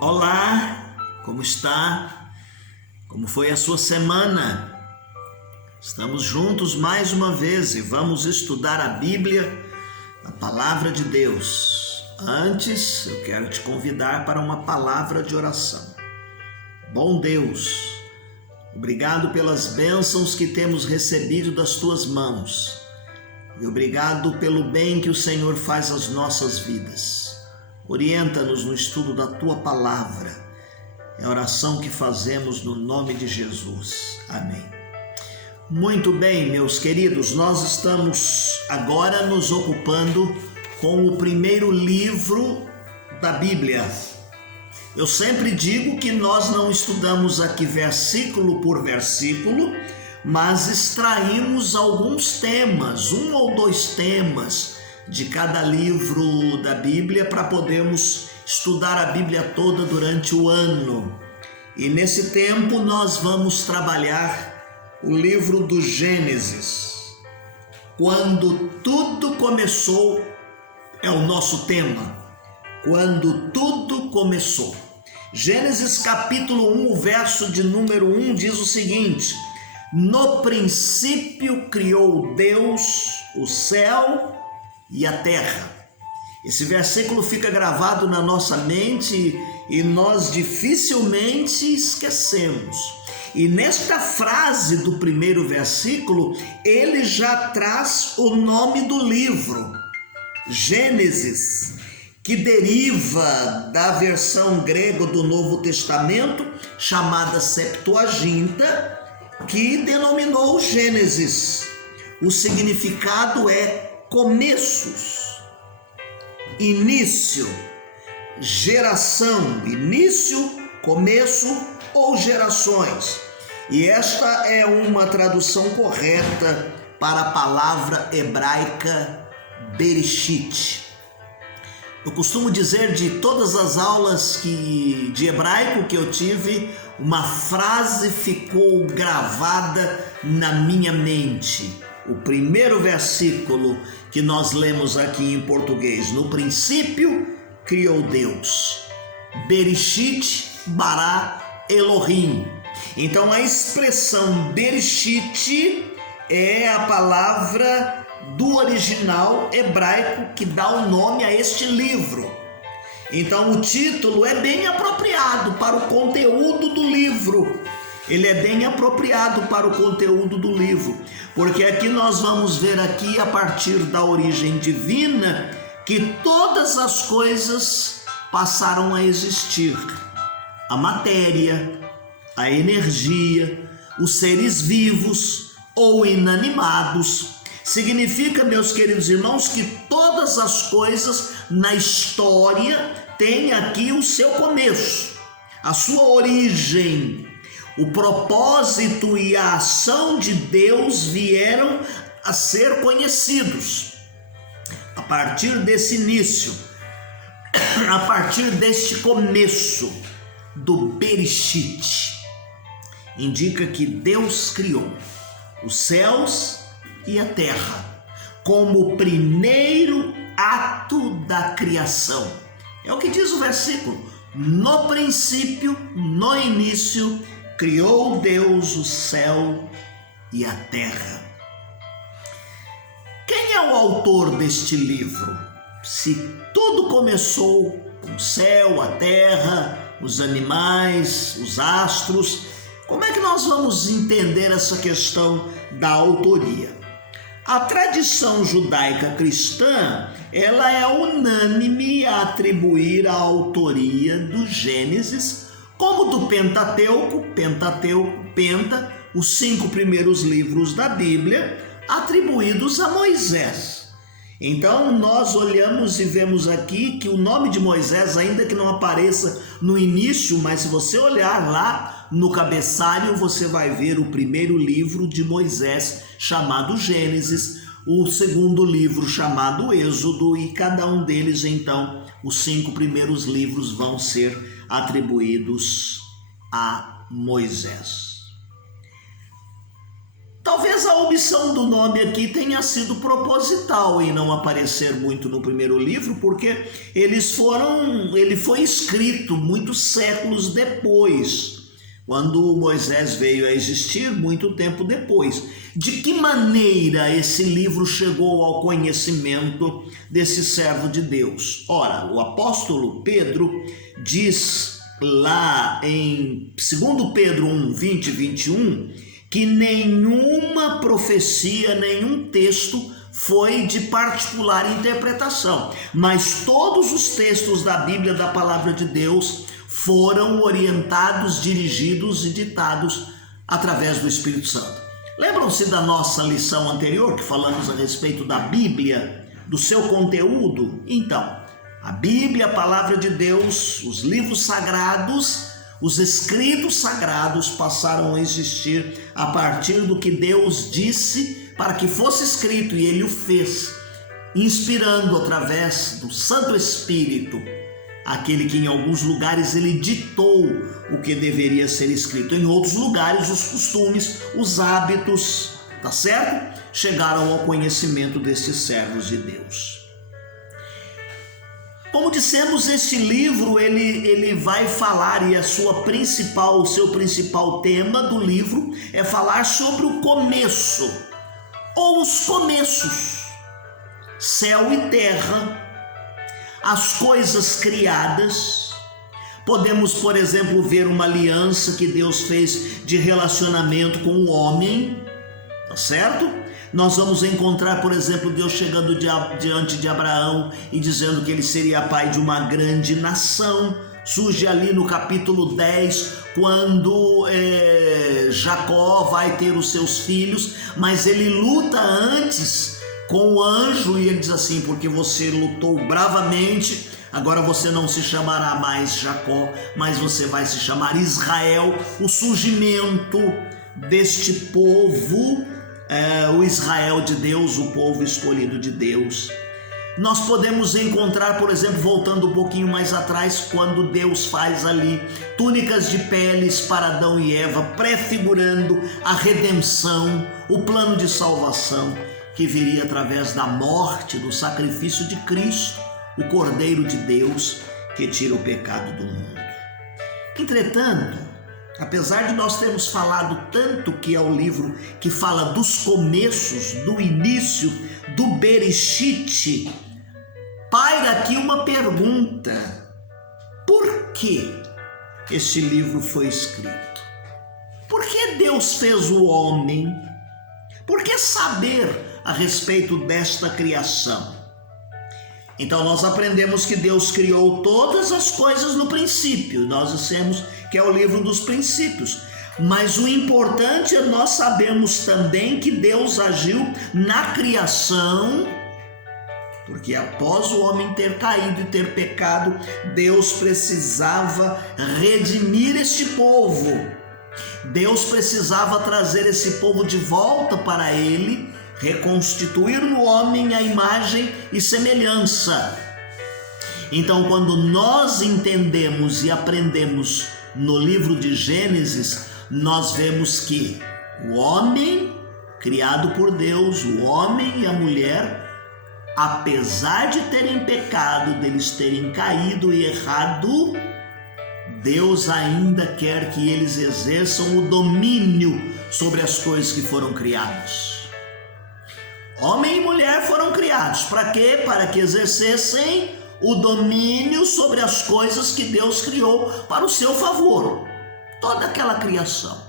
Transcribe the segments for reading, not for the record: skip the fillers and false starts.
Olá, como está? Como foi a sua semana? Estamos juntos mais uma vez e vamos estudar a Bíblia, a Palavra de Deus. Antes, eu quero te convidar para uma palavra de oração. Bom Deus, obrigado pelas bênçãos que temos recebido das tuas mãos e obrigado pelo bem que o Senhor faz às nossas vidas. Orienta-nos no estudo da tua palavra. É a oração que fazemos no nome de Jesus. Amém. Muito bem, meus queridos, nós estamos agora nos ocupando com o primeiro livro da Bíblia. Eu sempre digo que nós não estudamos aqui versículo por versículo, mas extraímos alguns temas, um ou dois temas de cada livro da Bíblia para podermos estudar a Bíblia toda durante o ano. E nesse tempo nós vamos trabalhar o livro do Gênesis. Quando tudo começou é o nosso tema. Quando tudo começou. Gênesis capítulo 1, verso de número 1 diz o seguinte: no princípio criou Deus o céu e a terra. Esse versículo fica gravado na nossa mente e nós dificilmente esquecemos. E nesta frase do primeiro versículo, ele já traz o nome do livro, Gênesis, que deriva da versão grega do Novo Testamento, chamada Septuaginta, que denominou Gênesis. O significado é começos, início, geração, início, começo ou gerações. E esta é uma tradução correta para a palavra hebraica Bereshit. Eu costumo dizer de todas as aulas de hebraico que eu tive, uma frase ficou gravada na minha mente. O primeiro versículo que nós lemos aqui em português: no princípio criou Deus. Bereshit bara Elohim. Então a expressão Bereshit é a palavra do original hebraico que dá o nome a este livro. Então o título é bem apropriado para o conteúdo do livro. Ele é bem apropriado para o conteúdo do livro, porque aqui nós vamos ver aqui, a partir da origem divina, que todas as coisas passaram a existir. A matéria, a energia, os seres vivos ou inanimados. Significa, meus queridos irmãos, que todas as coisas na história têm aqui o seu começo, a sua origem. O propósito e a ação de Deus vieram a ser conhecidos a partir desse início, a partir deste começo do Bereshit. Indica que Deus criou os céus e a terra como o primeiro ato da criação. É o que diz o versículo: no princípio, no início, criou Deus o céu e a terra. Quem é o autor deste livro? Se tudo começou com o céu, a terra, os animais, os astros, como é que nós vamos entender essa questão da autoria? A tradição judaica cristã, ela é unânime a atribuir a autoria do Gênesis como do Pentateuco, Penta, os 5 primeiros livros da Bíblia, atribuídos a Moisés. Então nós olhamos e vemos aqui que o nome de Moisés, ainda que não apareça no início, mas se você olhar lá no cabeçalho, você vai ver o primeiro livro de Moisés, chamado Gênesis, o segundo livro chamado Êxodo, e cada um deles, então, os 5 primeiros livros vão ser atribuídos a Moisés. Talvez a omissão do nome aqui tenha sido proposital em não aparecer muito no primeiro livro, porque ele foi escrito muitos séculos depois, quando Moisés veio a existir, muito tempo depois. De que maneira esse livro chegou ao conhecimento desse servo de Deus? Ora, o apóstolo Pedro diz lá em 2 Pedro 1, 20 e 21, que nenhuma profecia, nenhum texto foi de particular interpretação, mas todos os textos da Bíblia, da palavra de Deus, foram orientados, dirigidos e ditados através do Espírito Santo. Lembram-se da nossa lição anterior, que falamos a respeito da Bíblia, do seu conteúdo? Então, a Bíblia, a palavra de Deus, os livros sagrados, os escritos sagrados passaram a existir a partir do que Deus disse para que fosse escrito, e Ele o fez, inspirando através do Santo Espírito, aquele que em alguns lugares Ele ditou o que deveria ser escrito, em outros lugares os costumes, os hábitos, tá certo? Chegaram ao conhecimento destes servos de Deus. Como dissemos, este livro ele vai falar, e o seu principal tema do livro é falar sobre o começo, ou os começos, céu e terra, as coisas criadas. Podemos, por exemplo, ver uma aliança que Deus fez de relacionamento com o homem, tá certo? Nós vamos encontrar, por exemplo, Deus chegando diante de Abraão e dizendo que ele seria pai de uma grande nação. Surge ali no capítulo 10, quando Jacó vai ter os seus filhos, mas ele luta antes com o anjo, e ele diz assim: porque você lutou bravamente, agora você não se chamará mais Jacó, mas você vai se chamar Israel. O surgimento deste povo, o Israel de Deus, o povo escolhido de Deus. Nós podemos encontrar, por exemplo, voltando um pouquinho mais atrás, quando Deus faz ali túnicas de peles para Adão e Eva, prefigurando a redenção, o plano de salvação que viria através da morte, do sacrifício de Cristo, o Cordeiro de Deus que tira o pecado do mundo. Entretanto, apesar de nós termos falado tanto que é o livro que fala dos começos, do início, do Bereshit, paira aqui uma pergunta: por que este livro foi escrito? Por que Deus fez o homem? Por que saber a respeito desta criação? Então nós aprendemos que Deus criou todas as coisas no princípio. Nós dissemos que é o livro dos princípios. Mas o importante é nós sabermos também que Deus agiu na criação, porque após o homem ter caído e ter pecado, Deus precisava redimir este povo. Deus precisava trazer esse povo de volta para Ele, reconstituir no homem a imagem e semelhança. Então, quando nós entendemos e aprendemos no livro de Gênesis, nós vemos que o homem, criado por Deus, o homem e a mulher, apesar de terem pecado, deles terem caído e errado, Deus ainda quer que eles exerçam o domínio sobre as coisas que foram criadas. Homem e mulher foram criados. Para quê? Para que exercessem o domínio sobre as coisas que Deus criou para o seu favor. Toda aquela criação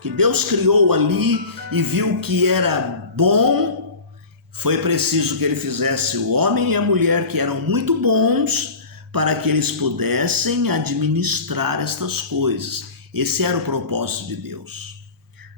que Deus criou ali e viu que era bom, foi preciso que Ele fizesse o homem e a mulher, que eram muito bons, para que eles pudessem administrar estas coisas. Esse era o propósito de Deus.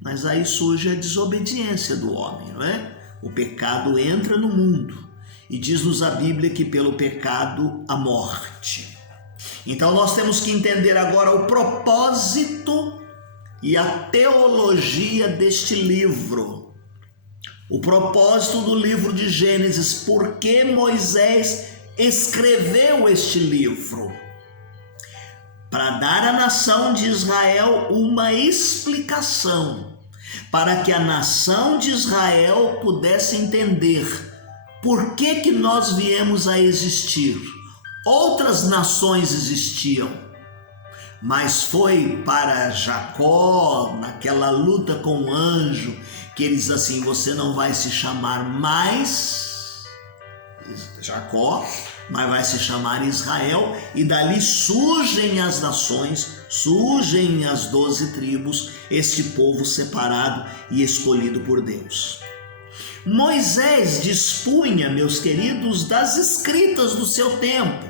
Mas aí surge a desobediência do homem, não é? O pecado entra no mundo e diz-nos a Bíblia que pelo pecado a morte. Então nós temos que entender agora o propósito e a teologia deste livro. O propósito do livro de Gênesis, por que Moisés escreveu este livro? Para dar à nação de Israel uma explicação, para que a nação de Israel pudesse entender por que nós viemos a existir. Outras nações existiam, mas foi para Jacó, naquela luta com o anjo, que ele diz assim: você não vai se chamar mais Jacó, mas vai se chamar Israel, e dali surgem as nações, surgem as 12 tribos, este povo separado e escolhido por Deus. Moisés dispunha, meus queridos, das escritas do seu tempo,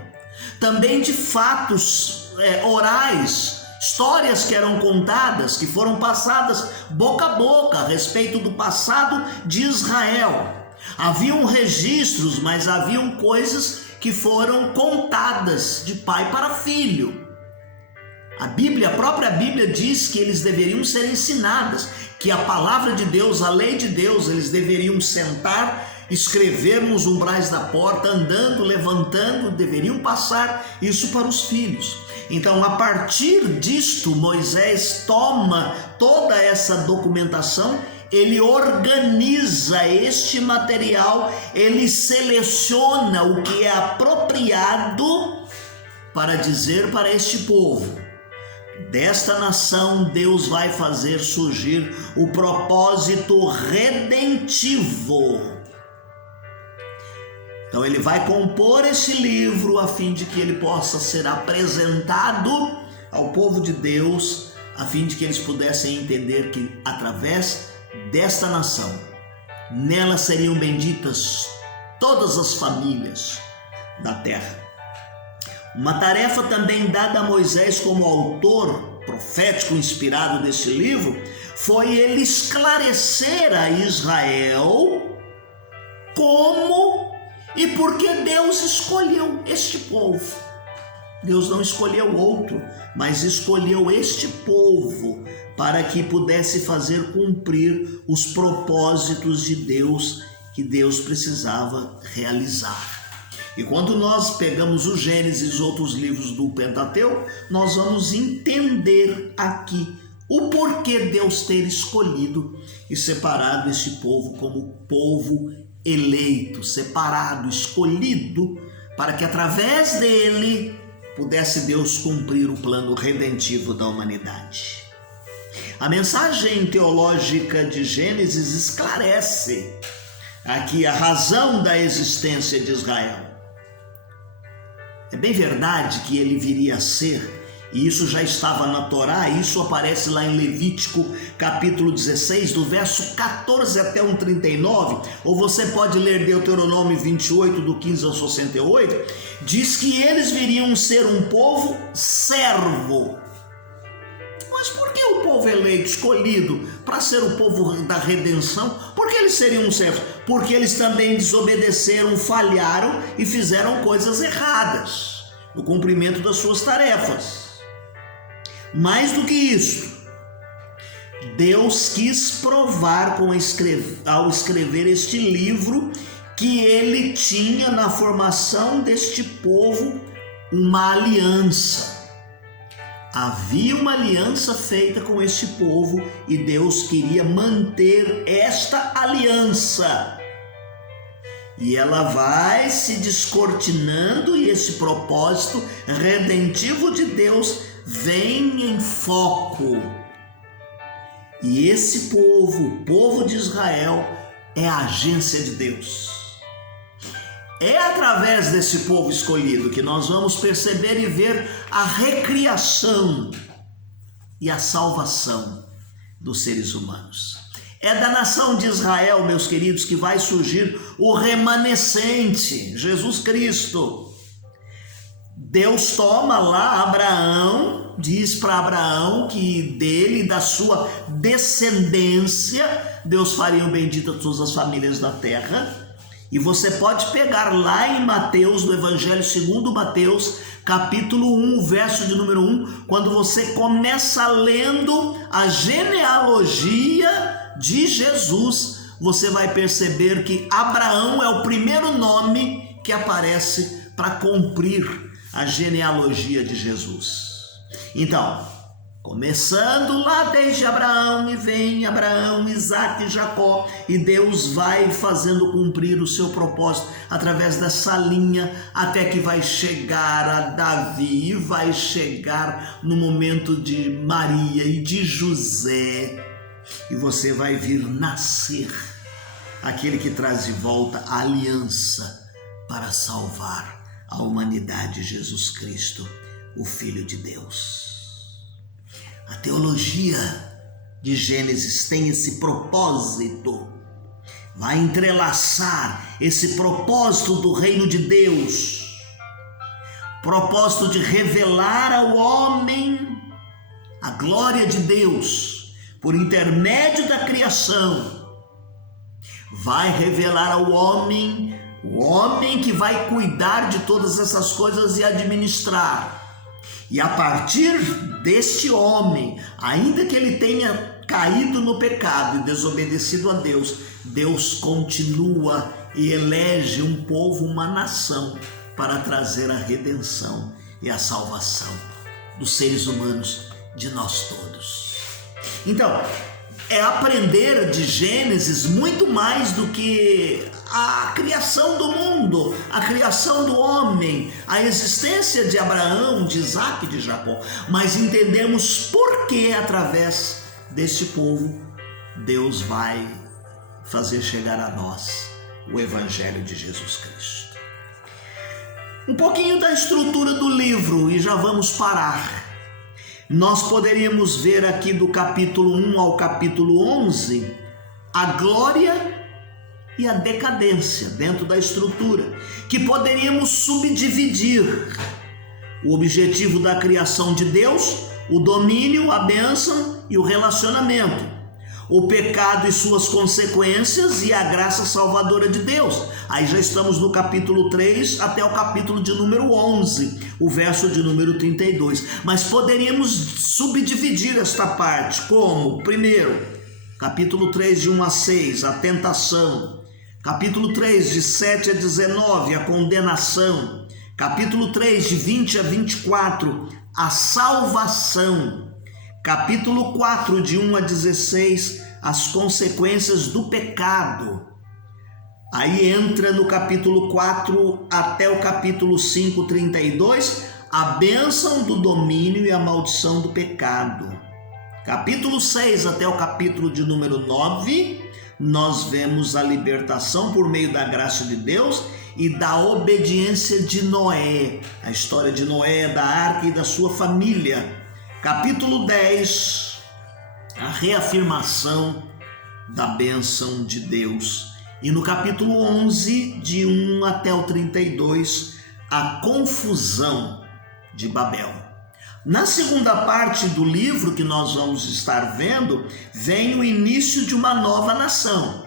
também de fatos orais, histórias que eram contadas, que foram passadas boca a boca a respeito do passado de Israel. Haviam registros, mas haviam coisas que foram contadas de pai para filho. A própria Bíblia diz que eles deveriam ser ensinadas, que a palavra de Deus, a lei de Deus, eles deveriam sentar, escrever nos umbrais da porta, andando, levantando, deveriam passar isso para os filhos. Então, a partir disto, Moisés toma toda essa documentação, ele organiza este material, ele seleciona o que é apropriado para dizer para este povo: desta nação Deus vai fazer surgir o propósito redentivo. Então ele vai compor esse livro a fim de que ele possa ser apresentado ao povo de Deus, a fim de que eles pudessem entender que através desta nação, nela seriam benditas todas as famílias da terra. Uma tarefa também dada a Moisés como autor profético inspirado desse livro foi ele esclarecer a Israel como e por que Deus escolheu este povo. Deus não escolheu outro, mas escolheu este povo para que pudesse fazer cumprir os propósitos de Deus que Deus precisava realizar. E quando nós pegamos o Gênesis e os outros livros do Pentateuco, nós vamos entender aqui o porquê Deus ter escolhido e separado este povo como povo eleito, separado, escolhido, para que através dele pudesse Deus cumprir o plano redentivo da humanidade. A mensagem teológica de Gênesis esclarece aqui a razão da existência de Israel. É bem verdade que ele viria a ser, e isso já estava na Torá, isso aparece lá em Levítico capítulo 16, do verso 14 até o 39, ou você pode ler Deuteronômio 28, do 15 ao 68, diz que eles viriam ser um povo servo. Mas por que o povo eleito, escolhido para ser o povo da redenção, por que eles seriam servos? Porque eles também desobedeceram, falharam e fizeram coisas erradas no cumprimento das suas tarefas. Mais do que isso, Deus quis provar ao escrever este livro que ele tinha na formação deste povo uma aliança. Havia uma aliança feita com este povo e Deus queria manter esta aliança. E ela vai se descortinando e esse propósito redentivo de Deus vem em foco. E esse povo, o povo de Israel, é a agência de Deus. É através desse povo escolhido que nós vamos perceber e ver a recriação e a salvação dos seres humanos. É da nação de Israel, meus queridos, que vai surgir o remanescente, Jesus Cristo. Deus toma lá Abraão, diz para Abraão que dele e da sua descendência Deus faria bendita todas as famílias da terra. E você pode pegar lá em Mateus, no Evangelho segundo Mateus, capítulo 1, verso de número 1, quando você começa lendo a genealogia de Jesus, você vai perceber que Abraão é o primeiro nome que aparece para cumprir a genealogia de Jesus. Então, Começando lá desde Abraão, e vem Abraão, Isaque e Jacó, e Deus vai fazendo cumprir o seu propósito através dessa linha, até que vai chegar a Davi, e vai chegar no momento de Maria e de José, e você vai vir nascer aquele que traz de volta a aliança para salvar a humanidade, Jesus Cristo, o Filho de Deus. A teologia de Gênesis tem esse propósito, vai entrelaçar esse propósito do reino de Deus, propósito de revelar ao homem a glória de Deus por intermédio da criação, vai revelar ao homem, o homem que vai cuidar de todas essas coisas e administrar. E a partir deste homem, ainda que ele tenha caído no pecado e desobedecido a Deus, Deus continua e elege um povo, uma nação, para trazer a redenção e a salvação dos seres humanos, de nós todos. Então, é aprender de Gênesis muito mais do que a criação do mundo, a criação do homem, a existência de Abraão, de Isaque e de Jacó, mas entendemos por que através deste povo Deus vai fazer chegar a nós o Evangelho de Jesus Cristo. Um pouquinho da estrutura do livro e já vamos parar. Nós poderíamos ver aqui do capítulo 1 ao capítulo 11 a glória e a decadência dentro da estrutura, que poderíamos subdividir: o objetivo da criação de Deus, o domínio, a bênção e o relacionamento, o pecado e suas consequências e a graça salvadora de Deus. Aí já estamos no capítulo 3 até o capítulo de número 11, o verso de número 32. Mas poderíamos subdividir esta parte como: primeiro, capítulo 3 de 1 a 6, a tentação; capítulo 3 de 7 a 19, a condenação; capítulo 3 de 20 a 24, a salvação; capítulo 4 de 1 a 16, as consequências do pecado. Aí entra no capítulo 4 até o capítulo 5, 32, a bênção do domínio e a maldição do pecado. Capítulo 6 até o capítulo de número 9, nós vemos a libertação por meio da graça de Deus e da obediência de Noé, a história de Noé, da arca e da sua família. Capítulo 10, a reafirmação da bênção de Deus. E no capítulo 11, de 1 até o 32, a confusão de Babel. Na segunda parte do livro que nós vamos estar vendo, vem o início de uma nova nação.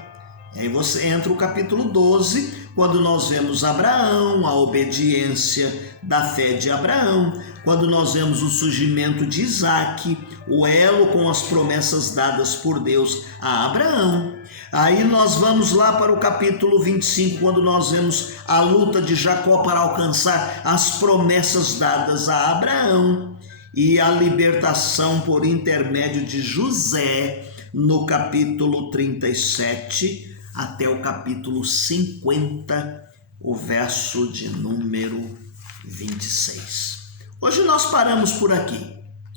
E aí você entra o capítulo 12, quando nós vemos Abraão, a obediência da fé de Abraão, quando nós vemos o surgimento de Isaque, o elo com as promessas dadas por Deus a Abraão. Aí nós vamos lá para o capítulo 25, quando nós vemos a luta de Jacó para alcançar as promessas dadas a Abraão, e a libertação por intermédio de José, no capítulo 37 até o capítulo 50, o verso de número 26. Hoje nós paramos por aqui,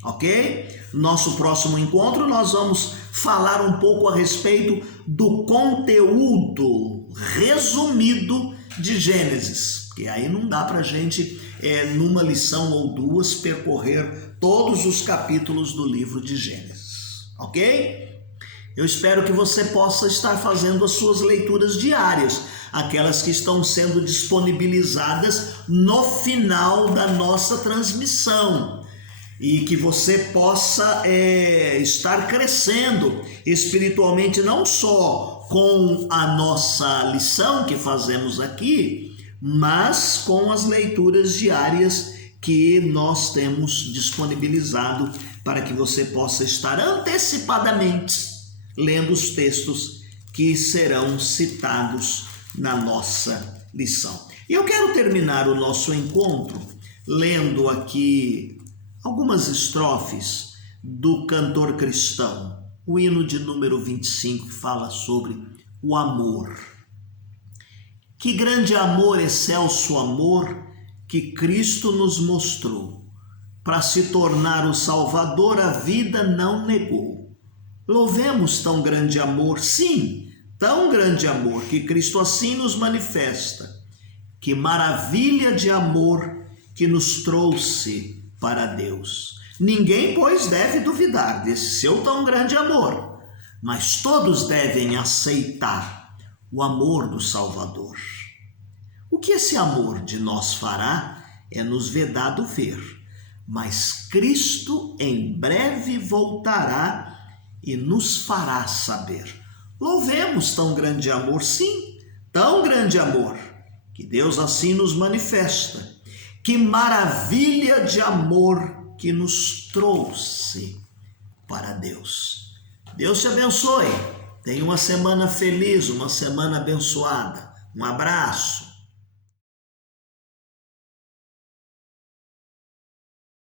ok? Nosso próximo encontro nós vamos falar um pouco a respeito do conteúdo resumido de Gênesis, porque aí não dá para a gente, numa lição ou duas, percorrer todos os capítulos do livro de Gênesis, ok? Eu espero que você possa estar fazendo as suas leituras diárias, aquelas que estão sendo disponibilizadas no final da nossa transmissão, e que você possa estar crescendo espiritualmente, não só com a nossa lição que fazemos aqui, mas com as leituras diárias que nós temos disponibilizado, para que você possa estar antecipadamente lendo os textos que serão citados na nossa lição. E eu quero terminar o nosso encontro lendo aqui algumas estrofes do cantor cristão, o hino de número 25, que fala sobre o amor. Que grande amor, excelso amor, que Cristo nos mostrou. Para se tornar o Salvador, a vida não negou. Louvemos tão grande amor, sim, tão grande amor, que Cristo assim nos manifesta. Que maravilha de amor que nos trouxe para Deus. Ninguém, pois, deve duvidar desse seu tão grande amor, mas todos devem aceitar o amor do Salvador. O que esse amor de nós fará é nos vedado ver, mas Cristo em breve voltará e nos fará saber. Louvemos tão grande amor, sim, tão grande amor, que Deus assim nos manifesta. Que maravilha de amor que nos trouxe para Deus. Deus te abençoe. Tenha uma semana feliz, uma semana abençoada. Um abraço.